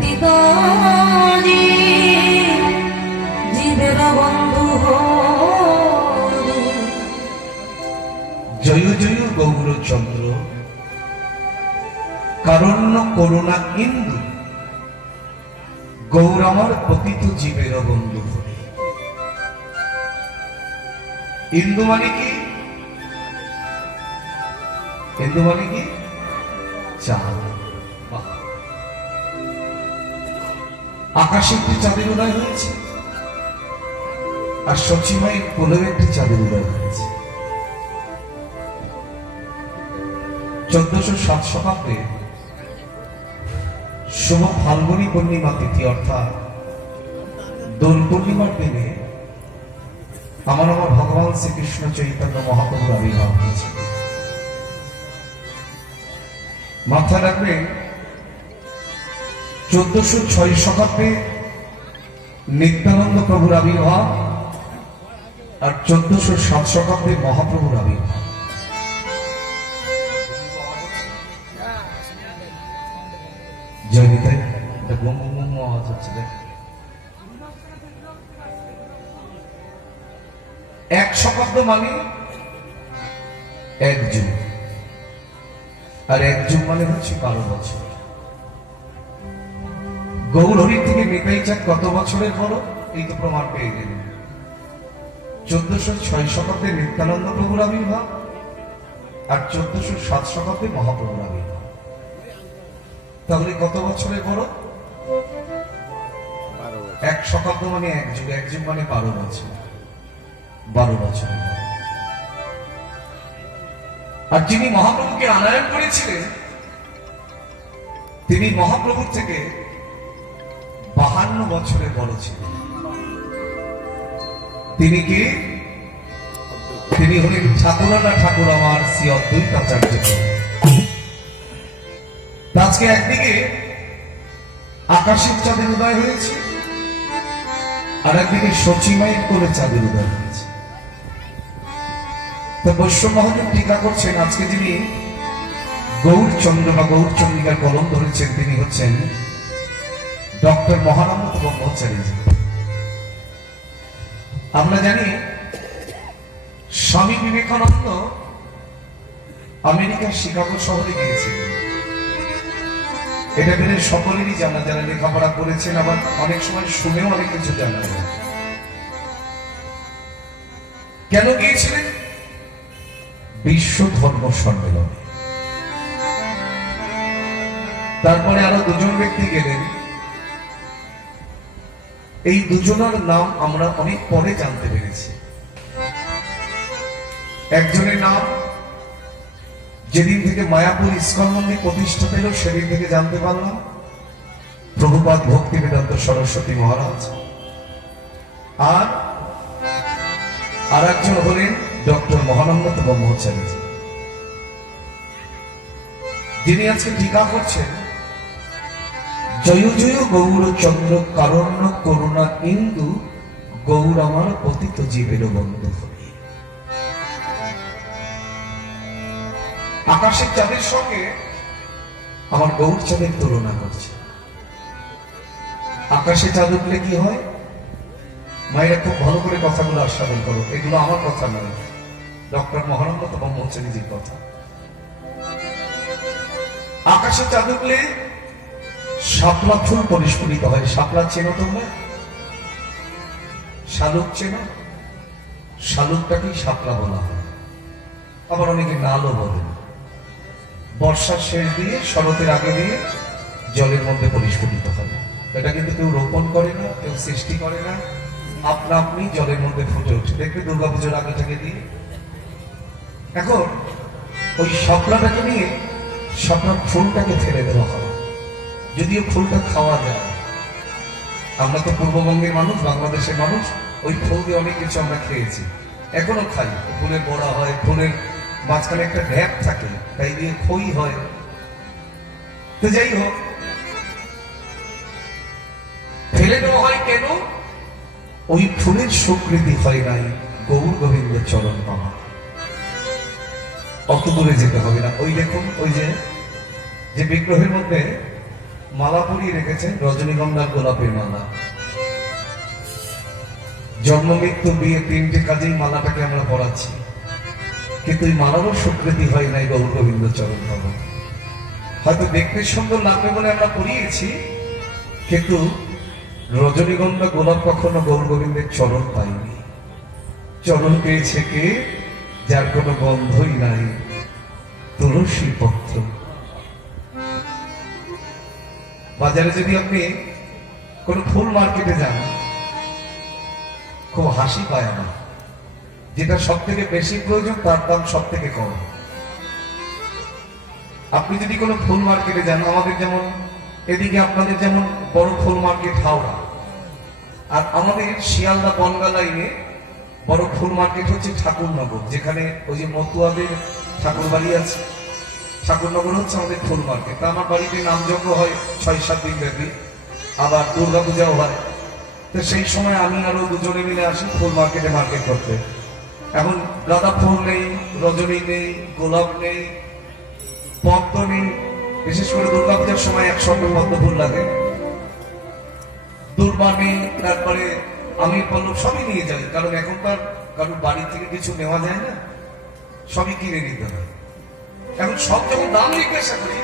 পতিত জীবের বন্ধু জয় জয় গৌরচন্দ্র কারণ্য করুণা ইন্দু গৌর আমার পতিত জীবের বন্ধু। ইন্দু মানে কি? ইন্দু মানে কি? চাঁদ। আকাশে একটি চাঁদের উদয় হয়েছে, আর সচিমায়ের কোলেও একটি চাঁদের উদয় হয়েছে। 1407 শতাব্দে শুভ ফাল্গুনী পূর্ণিমা তিথি অর্থাৎ দোল পূর্ণিমার দিনে আমার ভগবান শ্রীকৃষ্ণ চৈতন্য মহাপ্রভুর আবির্ভাব হয়েছে। মাথায় রাখবেন 1406 শতাব্দে নিত্যানন্দ প্রভুর আবির্ভাব আর 1407 শতাব্দে মহাপ্রভুর আবির্ভাব। জয়নিতাই আওয়াজ হচ্ছে। এক শতাব্দ মানে এক যুগ, আর এক যুগ মানে হচ্ছে 12 বছর। গৌরহরি থেকে নিতাই চাঁদ কত বছরের বড় এই তো প্রমাণ পেয়ে গেলেন। 1406 শতাব্দে নিত্যানন্দ প্রভুর আবির্ভাব আর 1407 শতাব্দে মহাপ্রভুর আবির্ভাব। তাহলে কত বছরের বড়? এক শতাব্দ মানে এক যুগ, এক যুগ মানে 12 বছর। 12 বছর। আর যিনি মহাপ্রভুকে আনয়ন করেছিলেন তিনি মহাপ্রভুর থেকে 52 বছরের বড় ছিলেন। তিনি কি? তিনি হলেন ঠাকুরানা ঠাকুর আমার শ্রী অদ্বৈতাচার্য। আজকে একদিকে আকাশের চাঁদের উদয় হয়েছে, আর একদিকে সচিমায়ের কোলে চাঁদের উদয় হয়েছে। তো বৈষ্ণব মহাজন টিকা করছেন আজকে যিনি গৌরচন্দ্র বা গৌরচন্দ্রিকার কলম ধরেছেন তিনি হচ্ছেন ডক্টর মহানন্দ ব্রহ্মচারীজি। আমরা জানি স্বামী বিবেকানন্দ আমেরিকার শিকাগো শহরে গিয়েছিলেন। এটা বেড়ে সকলেরই জানা, যারা লেখাপড়া করেছেন, আবার অনেক সময় শুনেও অনেক কিছু জানা যায়। কেন গিয়েছিলেন? বিশ্ব ধর্ম সম্মেলনে। তারপরে আরো দুজন ব্যক্তি গেলেন। এই দুজনের নাম আমরা অনেক পরে জানতে পেরেছি। একজনের নাম যেদিন থেকে মায়াপুর ইস্কন মন্দির প্রতিষ্ঠা পেল সেদিন থেকে জানতে পারলাম, প্রভুপাদ ভক্তি বেদান্ত সরস্বতী মহারাজ। আর একজন হলেন ডক্টর মহানন্দ ব্রহ্মচারীজি, যিনি আজকে টিকা করছেন জয় জয় গৌরচন্দ্র কারণ্য করুণা ইন্দু গৌর আমার পতিত জীবের বন্ধু। আকাশের চাঁদের সঙ্গে আমার গৌর চাঁদের তুলনা করছে। আকাশে চাঁদ উঠলে কি হয়? মায়েরা খুব ভালো করে কথাগুলো আস্বাদন করো, এগুলো আমার কথা নয়, ডক্টর মহানন্দ ব্রহ্মচারীজির কথা। আকাশে চাঁদ উঠলে শাপলা ফুল পরিস্ফুটিত হয়। শাপলা চেনো তোমরা? শালুক চেনো? শালুকটাকেই শাপলা বলা হয়, আবার অনেকে নালও বলেন। বর্ষার শেষ দিয়ে শরতের আগে দিয়ে জলের মধ্যে পরিস্ফুটিত হয়। এটা কিন্তু কেউ রোপণ করে না, কেউ সৃষ্টি করে না, আপনা আপনি জলের মধ্যে ফুটে ওঠে। দেখবে দুর্গাপুজোর আগে থেকে দিয়ে। এখন ওই শাপলাটাকে নিয়ে শাপলার ফুলটাকে ফেলে দেওয়া হয়, যদিও ফুলটা খাওয়া যায়। আমরা তো পূর্ববঙ্গের মানুষ, বাংলাদেশের মানুষ, ওই ফুল দিয়ে অনেক কিছু আমরা খেয়েছি, এখনো খাই। ফুলের বড়া হয়, ফুলের মাঝখানে একটা ঢ্যাপ থাকে, তাই দিয়ে খই হয়। তো যাই হোক, ফেলে দেওয়া হয় কেন? ওই ফুলের স্বীকৃতি হয় নাই গৌর গোবিন্দ চরণ পাওয়া। অত দূরে যেতে হবে না। ওই দেখুন, ওই যে বিগ্রহের মধ্যে মালা পরিয়ে রেখেছেন রজনীগন্ধার গোলাপের মালা। জন্ম মৃত্যু বিয়ে তিনটে কাজেই মালাটাকে আমরা পরাচ্ছি, কিন্তু এই মালারও স্বীকৃতি হয় নাই গৌর গোবিন্দ চরণ ভবন। হয়তো দেখতে সুন্দর লাগবে বলে আমরা পরিয়েছি, কিন্তু রজনীগন্ধা গোলাপ কখনো গৌর গোবিন্দের চরণ পাইনি। চরণ পেয়েছে কে? যার কোনো গন্ধই নাই, তুলসী পত্র। বাজারে যদি আপনি কোন ফুল মার্কেটে যান, খুব হাসি পায় আমার। যেটা সব থেকে বেশি প্রয়োজন তার দাম সব থেকে কম। আপনি যদি কোনো ফুল মার্কেটে যান, আমাদের যেমন এদিকে আপনাদের যেমন বড় ফুল মার্কেট হাওড়া, আর আমাদের শিয়ালদা বনগা লাইনে বড় ফুল মার্কেট হচ্ছে ঠাকুরনগর, যেখানে ওই যে মতুয়াদের ঠাকুর বাড়ি আছে। ঠাকুরনগর হচ্ছে আমাদের ফুল মার্কেট। তা আমার বাড়িতে নামযজ্ঞ হয় 6-7 দিন ব্যাপী, আবার দুর্গা পূজাও হয়। তো সেই সময় আমি আরো দুজনে মিলে আসি ফুল মার্কেটে মার্কেট করতে। এখন গাঁদা ফুল নেই, রজনী নেই, গোলাপ নেই, পদ্ম নেই। বিশেষ করে দুর্গা পূজার সময় 100 পদ্ম ফুল লাগে। দুর্বা নেই, তারপরে আমির পল্লব সবই নিয়ে যাই, কারণ এখনকার কারণ বাড়ি থেকে কিছু নেওয়া যায় না, সবই কিনে নিতে হয়। এখন সব যখন দাম জিজ্ঞাসা করি,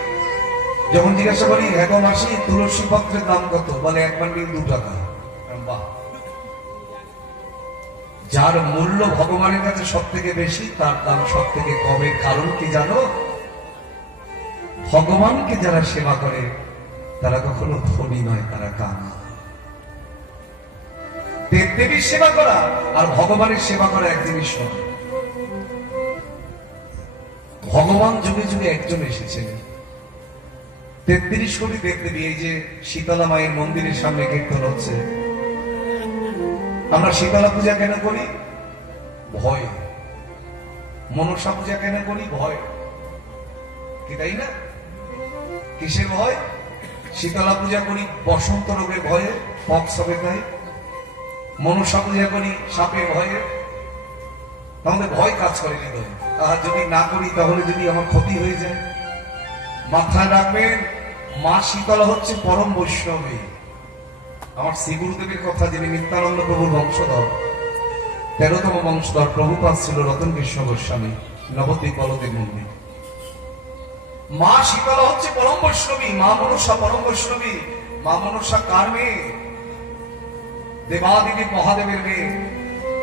যখন জিজ্ঞাসা করি হ্যাঁ মাসি তুলসী পত্রের দাম কত, বলে 1 বান্ডিল 2 টাকা। বাহ! যার মূল্য ভগবানের কাছে সব থেকে বেশি, তার দাম সব থেকে কমের কারণ কি জানো? ভগবানকে যারা সেবা করে তারা কখনো ধনী নয়, তারা কানা। দেবদেবীর সেবা করা আর ভগবানের সেবা করা এক জিনিস নয়। ভগবান যুগে যুগে একজন এসেছেন। 33 কোটি দেবদেবী। এই যে শীতলা মায়ের মন্দিরের সামনে কীর্তন হচ্ছে, আমরা শীতলা পূজা কেন করি? ভয়। মনসা পূজা কেন করি? ভয়। কি তাই না? কিসের ভয়? শীতলা পূজা করি বসন্ত রোগের ভয়ে, পক্স হবে তাই। মনসা পূজা করি সাপের ভয়ে। তাহলে ভয় কাজ করে হৃদয়ে। আর যদি না করি তাহলে যদি আমার ক্ষতি হয়ে যায়। মাথায় রাখবেন, মা শীতলা হচ্ছে পরম বৈষ্ণবী। আমার শ্রী গুরুদেবের কথা, যিনি নিত্যানন্দ প্রভুর বংশধর, 13তম বংশধর প্রভুপাদ ছিল রতন কৃষ্ণ গোস্বামী, নবদ্বীপ বলদেব মন্দির। মা শীতলা হচ্ছে পরম বৈষ্ণবী, মা মনসা পরম বৈষ্ণবী। মা মনসা কার মেয়ে? দেবাদিদেব মহাদেবের মেয়ে।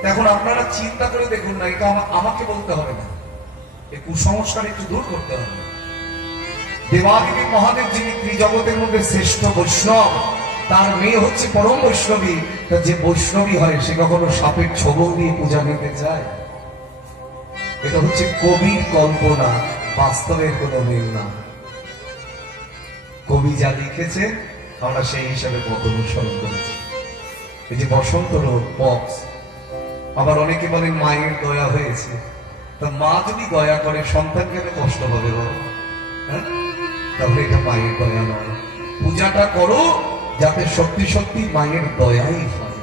এখন আপনারা চিন্তা করে দেখুন না, এটা আমাকে বলতে হবে না, এই কুসংস্কার একটু দূর করতে হবে। দেবাদিদেব মহাদেব যিনি ত্রিজগতের মধ্যে শ্রেষ্ঠ বৈষ্ণব, তার মেয়ে হচ্ছে পরম বৈষ্ণবী। তা যে বৈষ্ণবী হয় সে কখনো সাপের ছবল দিয়ে পূজা নিতে চায়? এটা হচ্ছে কবির কল্পনা, বাস্তবের কোনো মিল না। কবি যা লিখেছে আমরা সেই হিসাবে পথ অনুসরণ করেছি। এই যে বসন্ত রোগ, পক্স, আবার অনেকে বলেন মায়ের দয়া হয়েছে। তা মা যদি দয়া করে সন্তান কেন কষ্ট পাবে বলো? হ্যাঁ, তাহলে এটা মায়ের দয়া নয়। পূজাটা করো যাতে সত্যি সত্যি মায়ের দয়াই হয়,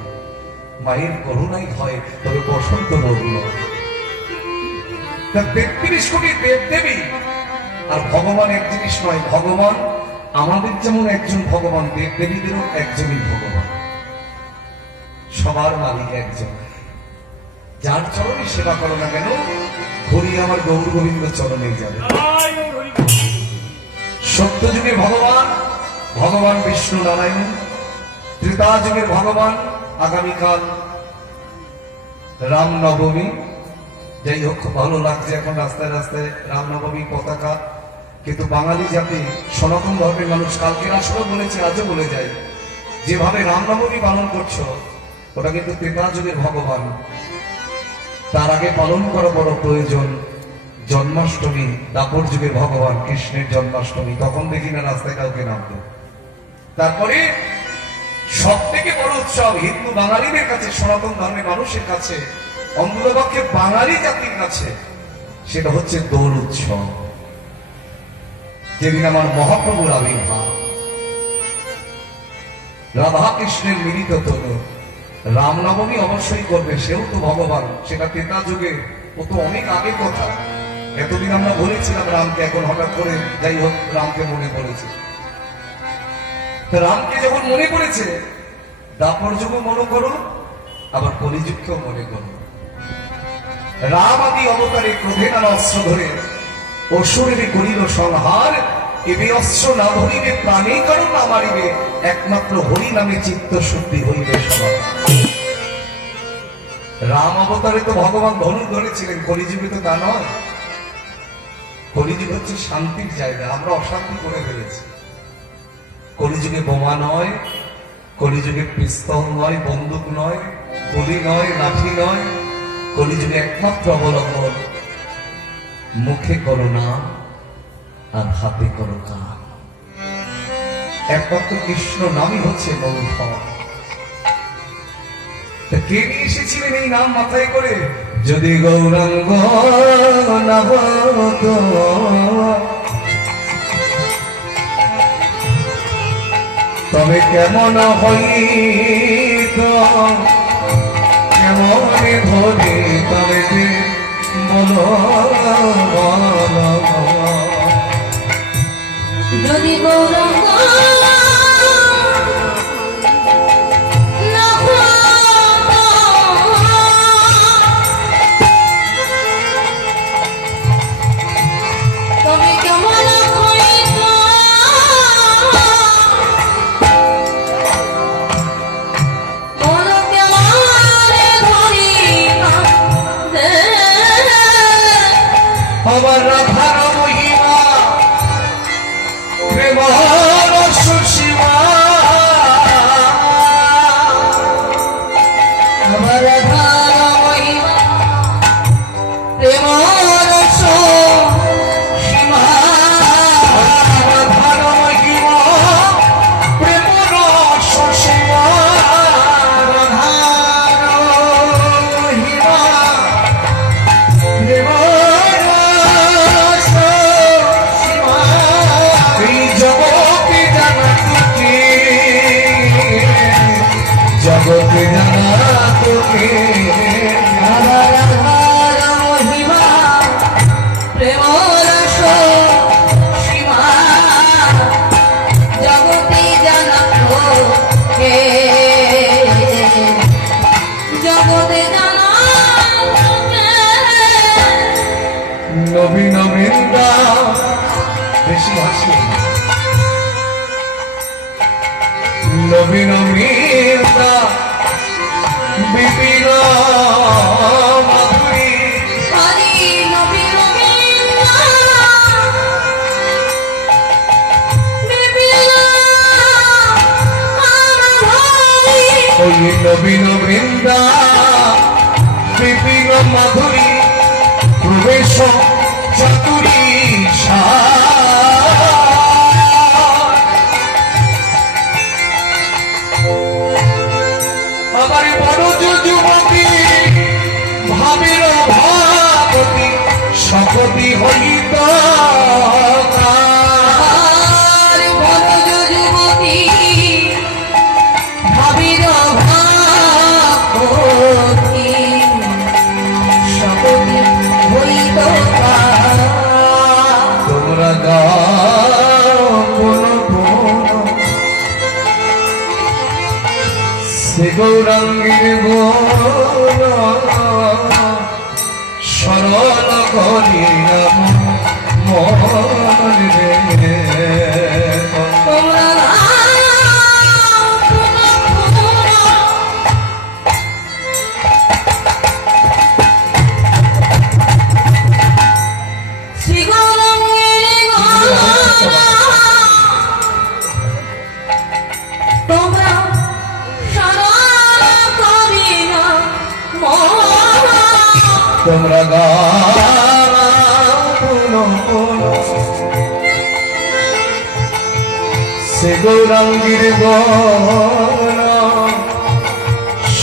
মায়ের করুণাই হয়, তবে বসন্ত রোগ নয়। 33 কোটি দেবদেবী আর ভগবান এক জিনিস নয়। ভগবান আমাদের যেমন একজন ভগবান, দেবদেবীদেরও একজনই ভগবান। সবার মালিক একজন। যার চরণে সেবা করো না কেন, ঘুরি আমার গৌর গোবিন্দ চরণে যাবে। সত্য যুগের ভগবান ভগবান বিষ্ণু নারায়ণ, ত্রেতা যুগের ভগবান আগামীকাল রামনবমী। যাই হোক, খুব ভালো লাগছে এখন রাস্তায় রাস্তায় রামনবমী পতাকা। কিন্তু বাঙালি জাতি, সনাতন ধর্মের মানুষ কালকের আসলে বলেছে, আজও বলে যায়, যেভাবে রামনবমী পালন করছো ওটা কিন্তু ত্রেতা যুগের ভগবান। তার আগে পালন করা বড় প্রয়োজন জন্মাষ্টমী, দাপর যুগের ভগবান কৃষ্ণের জন্মাষ্টমী। তখন দেখি না রাস্তায় কাউকে নামতে। তারপরে সব থেকে বড় উৎসব হিন্দু বাঙালিদের কাছে, সনাতন ধর্মের মানুষের কাছে, অন্ততপক্ষে বাঙালি জাতির কাছে, সেটা হচ্ছে দোল উৎসব, যেদিন আমার মহাপ্রভুর আবির্ভাব। রাধা কৃষ্ণের মিলিত তনু। রামনবমী অবশ্যই করবে, সেও তো ভগবান। সেটা ত্রেতা যুগে, ও তো অনেক আগে কথা। এতদিন আমরা বলেছিলাম রামকে, এখন হঠাৎ করে যাই হোক রামকে মনে পড়েছে। তো রামকে যখন মনে করেছে, দাপর যুগও মনে করো, আবার কলিযুগকেও মনে করো। রাম আদি অবতারে ক্রোধে নানা অস্ত্র ধরে অসুরের করিল সংহার। এবে অস্ত্র না ধরিবে প্রাণী কারণ না মারিবে, একমাত্র হরি নামে চিত্ত শুদ্ধি হইবে সবার। রাম অবতারে তো ভগবান ধনুর ধরেছিলেন, কলিযুগে তো তা নয়। কলিযুগ হচ্ছে শান্তির জায়গা, আমরা অশান্তি করে ফেলেছি। কলিযুগে বোমা নয়, কলিযুগে পিস্তল নয়, বন্দুক নয়, গুলি নয়, লাঠি নয়। কলিযুগে একমাত্র অবলম্বন মুখে করো না আর হাতে করো কাজ। একমাত্র কৃষ্ণ নামই হচ্ছে মূল ফল। কে নিয়ে এসেছিলেন এই নাম মাথায় করে? যদি গৌরাঙ্গ না হতো তবে কেমন হইত, কেমন ধরে তবে বলো বলো। যদি গৌরাঙ্গ না হতো, তবে কেমন হইত, বলো কেমনে ধরিত আমার রাধার মহিমা প্রেমর সুসীমা। আমার রাধার মহিমা প্রেমর সুসীমা। রাধার মহিমা প্রেমর সুসীমা। রাধার মহিমা প্রেমর সুসীমা। এই জগতে জানা তোকে, জগতে জানা তোকে। আমার রাধার মহিমা প্রেমর সুসীমা। জগতে জানাতো কে, জগতে জানাতো কে। নবীন বৃন্দা বেশি হাসি। নবীন বৃন্দা বিপিন মাধুরী। হরি নবীন বৃন্দা বিপিন মাধুরী। ওই নবীন বৃন্দা বিপিন মাধুরী প্রবেশ চাতুরী আমার বড় যুবতী ভাবের ভাবতী সকতি হইত। আর বড় যুবতী ভাবির ভাবতী সকলে হইত তার। তোমরা গাও কোন সে গৌরাঙ্গীর গোল সরল করিয়া মন রে। তোমরা তোমরা সারা করিয়া তোমরা গাও সে গৌরাঙ্গীর গোল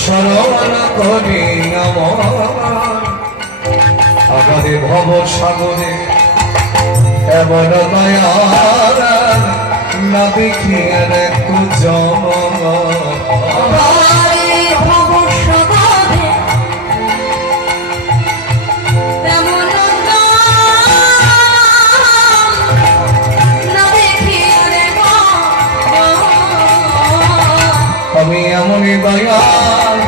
সরল করি আমার। আগারে ভব সাগরে এমন দয়ার না দেখি আর একটু জম। আমি এমনই দয়াল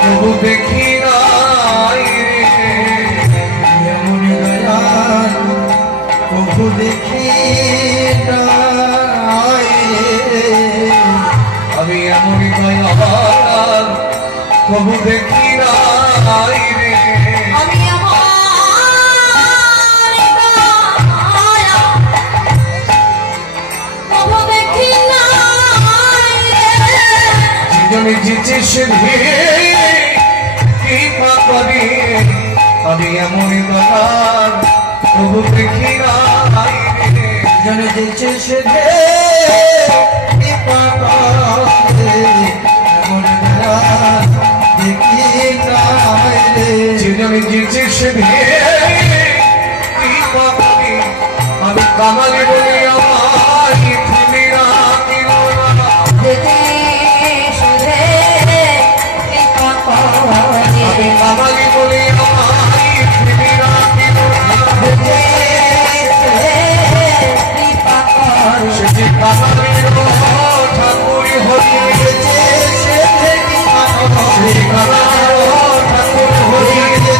তবু দেখি নাই রে, এমন দয়াল প্রভু দেখি নাই রে। আমি এমনই দয়াল তবু দেখি নাই রে। আমি আমার দয়া তবু দেখি নাই রে। জীবনে জিতে সে কি পারি, আমি এমনই দয়াল তবু দেখি নাই রে। জনে দিচ্ছে সে দে কৃপা করে, এমন দয়াল দেখি নাই রে। জীবনে জিতে সে কি পারি, আমি কামালি বলি আমার তুমি রাখিল না। যেতে সুরে কৃপা করে। আমি কামালি বলি আমার তুমি রাখিল না। যেতে সুরে কৃপা করে। সে যে কামালির ঠাকুরি হইয়েছে, সে কৃপা করে, সে কামালির ঠাকুর হইয়েছে।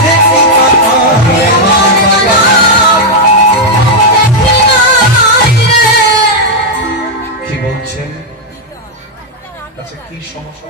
সে কৃপা করে। আমার দয়া তবু দেখি নাই রে। কি বলছেন? আচ্ছা কি সমস্যা?